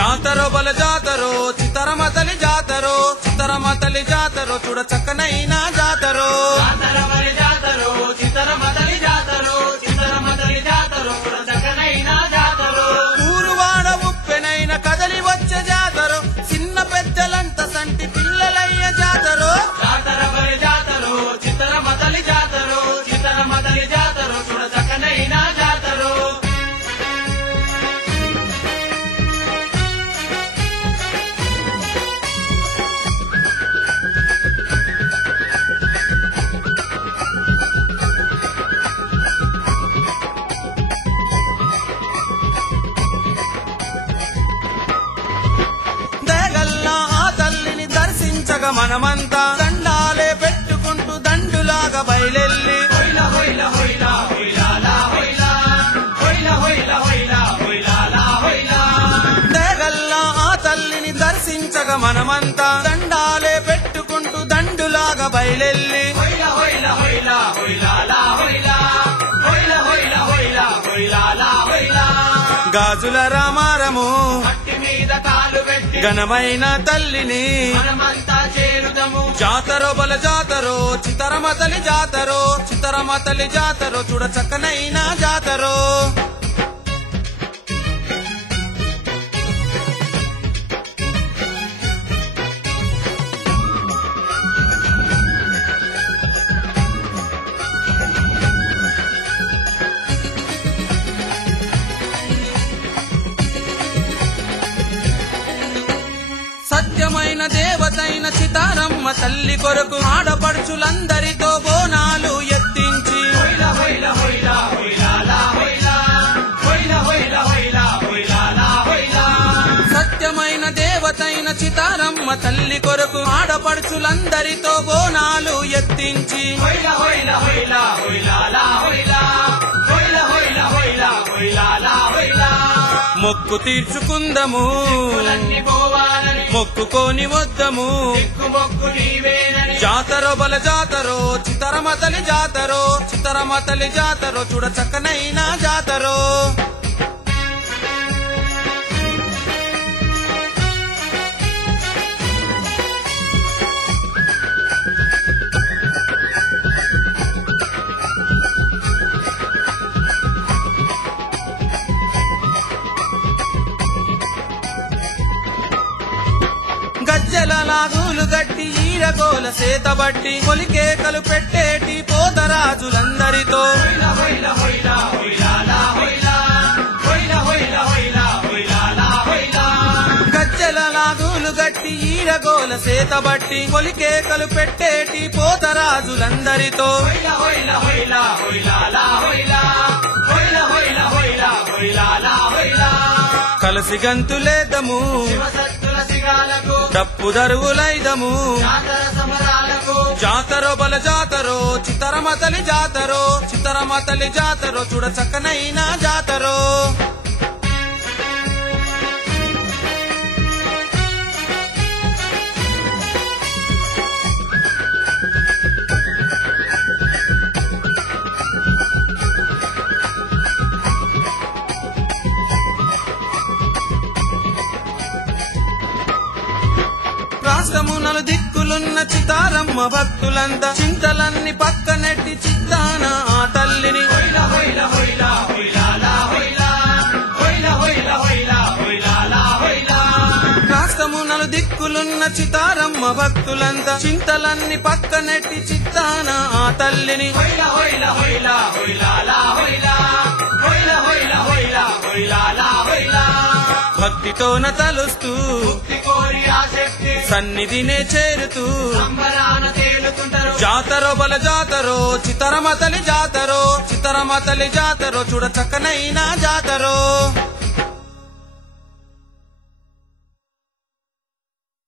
జాతరో బల జాతరో చిత్తరమ తల్లి జాతరో చిత్తరమ తల్లి జాతరో చూడ చక్కనైన జాతరో జాతర బలి జాతరో చిత్తరమ తల్లి జాతరో చిత్తరమ తల్లి జాతరో చూడ చక్కనైన జాతరో ఊరువాడ ఉప్పెనైన కదలి వచ్చే జాతరో చిన్న పెద్దలంత సంటి పిల్లలయ్య జాతరో జాతర బలి జాతరో చిత్తరమ తల్లి జాతరో చిత్తరమ తల్లి జాతరో చూడ చక్కనైన జాతరో మనమంతా దండాలే పెట్టుకుంటూ దండులాగా బయలెల్లి దేగల్లా ఆ తల్లిని దర్శించగా మనమంతా దండాలే పెట్టుకుంటూ దండులాగా బయలెల్లి గాజుల రామారము ఘనమైన తల్లిని జాతరో బల జాతరో చిత్తరమ తల్లి జాతరో చిత్తరమ తల్లి జాతరో చూడ చక్కనైన జాతరో సత్యమైన దేవతైన చితారమ్మ తల్లి కొరకు ఆడపడుచులందరితో బోనాలు ఎత్తించి సత్యమైన దేవతైన చితారమ్మ తల్లి కొరకు ఆడపడుచులందరితో బోనాలు ఎత్తించి మొక్కు తీర్చుకుందము మొక్కుకోని వద్దము జాతరో బల జాతరో చిత్తరమ తల్లి జాతరో చిత్తరమ తల్లి జాతరో చూడ చక్కనైన జాతరో గజ్జల లాగులు గట్టి ఈరగోల సేతబట్టి కొలికేకలు పెట్టేటి పోతరాజులందరితో గజ్జల లాగులు గట్టి ఈరగోల సేతబట్టి కొలికేకలు పెట్టేటి పోతరాజులందరితో కలసి గంతులేదము డప్పు దరువులైదము జాతరో బల జాతరో చిత్తరమ తల్లి జాతరో చిత్తరమ తల్లి జాతరో చూడ చక్కనైన జాతరో రాష్ట్రమునలు దిక్కులున్న చితారమ్మ భక్తులంతా చింతలన్నీ పక్కనెట్టి చిత్తాన ఆ తల్లిని రాష్ట్రమునలు దిక్కులున్న చితారమ్మ భక్తులంతా చింతలన్నీ పక్కనెట్టి చిత్తాన ఆ తల్లిని భక్తితోన తలుస్తూ సన్నిధినే చేరుతూ జాతరో బల జాతరో చిత్తరమ తల్లి జాతరో చిత్తరమ తల్లి జాతరో చూడ చక్కనైన జాతరో